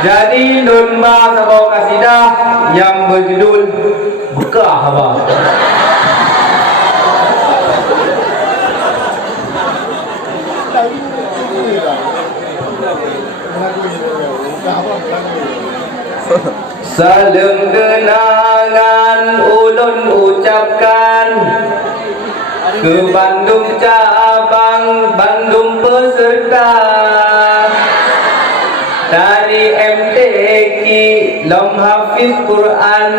Jadi lomba sebuah kasidah yang berjudul Bekah Abah. Saling kenangan ulun ucapkan ke Bandung cabang Bandung peserta dari MTQ Lom Hafiz Quran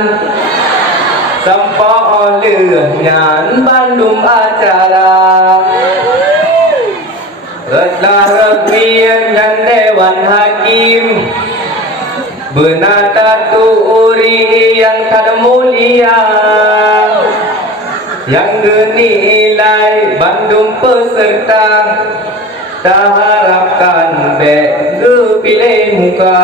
sampai olehnya Bandung acara Retlah Requian dan Dewan Hakim Benata tuuri yang tak mulia yang genilai Bandung peserta tak harapkan beg pilih muka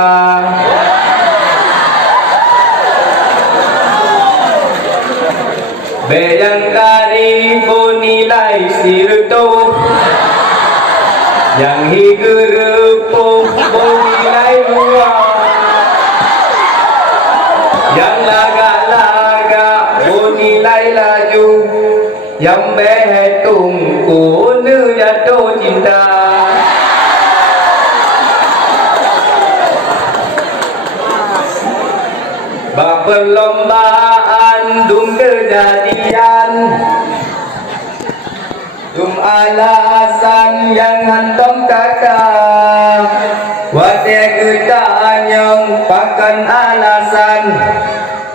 beg yang kari pun nilai sirto yang higerepung pun nilai luar yang laga-laga pun nilai laju yang behetung pun jatuh cinta bak perlombaan dum kejadian dum alasan yang hantam kakak wadah ketanyang pakan alasan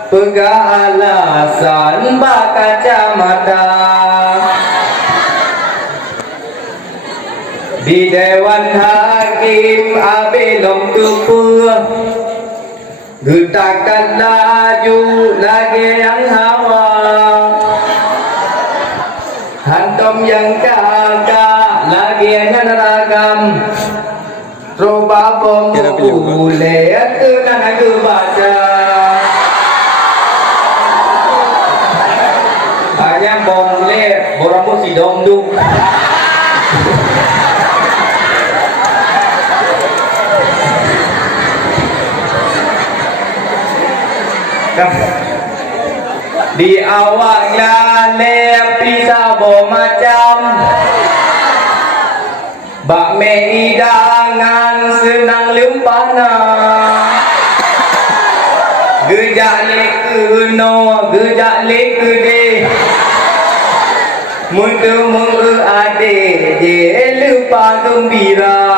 pegah alasan bak kacamata di Dewan Hakim abelom tupur getakan laju lagi yang hawa hantam yang kakak lagi yang ragam roba bom boleh kena aku baca hanya bom le boramu si domduk di awaknya lepisa bom macam bak meidangan senang lempana gejak lekeno gejak lekede mundu mengade je lupa gembira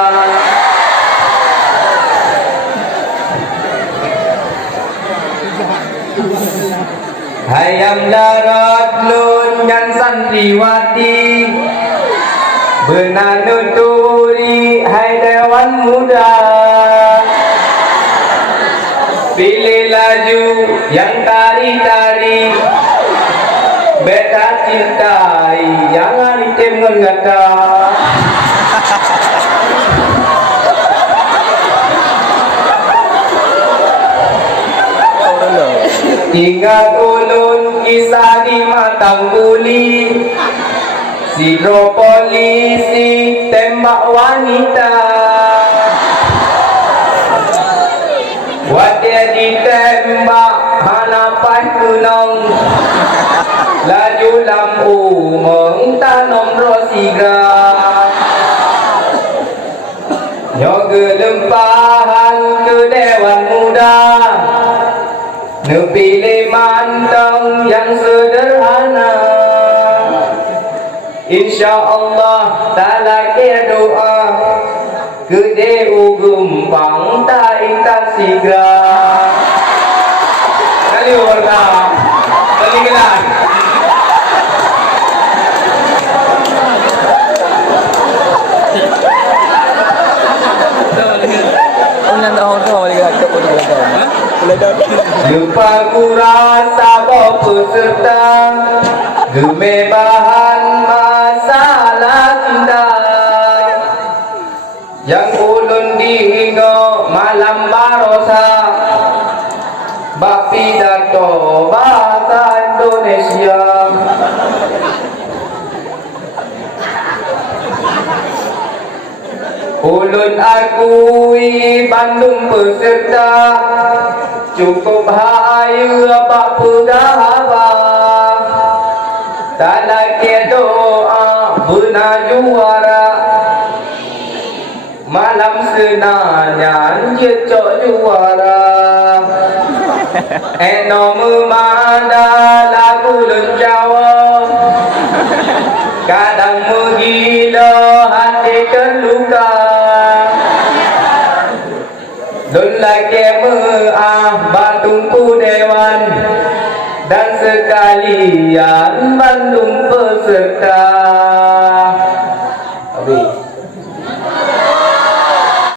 Hayam darat lun yang santriwati Benanuturi hai dewan muda pilih laju yang tari-tari beta cintai jangan item ngata ingat ulun kisah di matang uli sidro polisi tembak wanita wadah ditembak hanapan kunong laju lampu mengtanom rosiga nyoge lempahan ke dewan muda nepilih mantang yang sederhana InsyaAllah tak lagi doa gede gumpang tak intak sigra kali warna kali gelar lupa ku rasa bawa peserta demi bahan masalah cinta yang ulun diingo malam barosa bak pidato bahasa Indonesia Ulun akui Bandung peserta cukup hayu bak pegawa tak lagi doa benar juara malam senanya dia cok juara eno memada lagu lencawa kadang menggila hati terluka Dun lagi batungku dewan dan sekalian Bandung peserta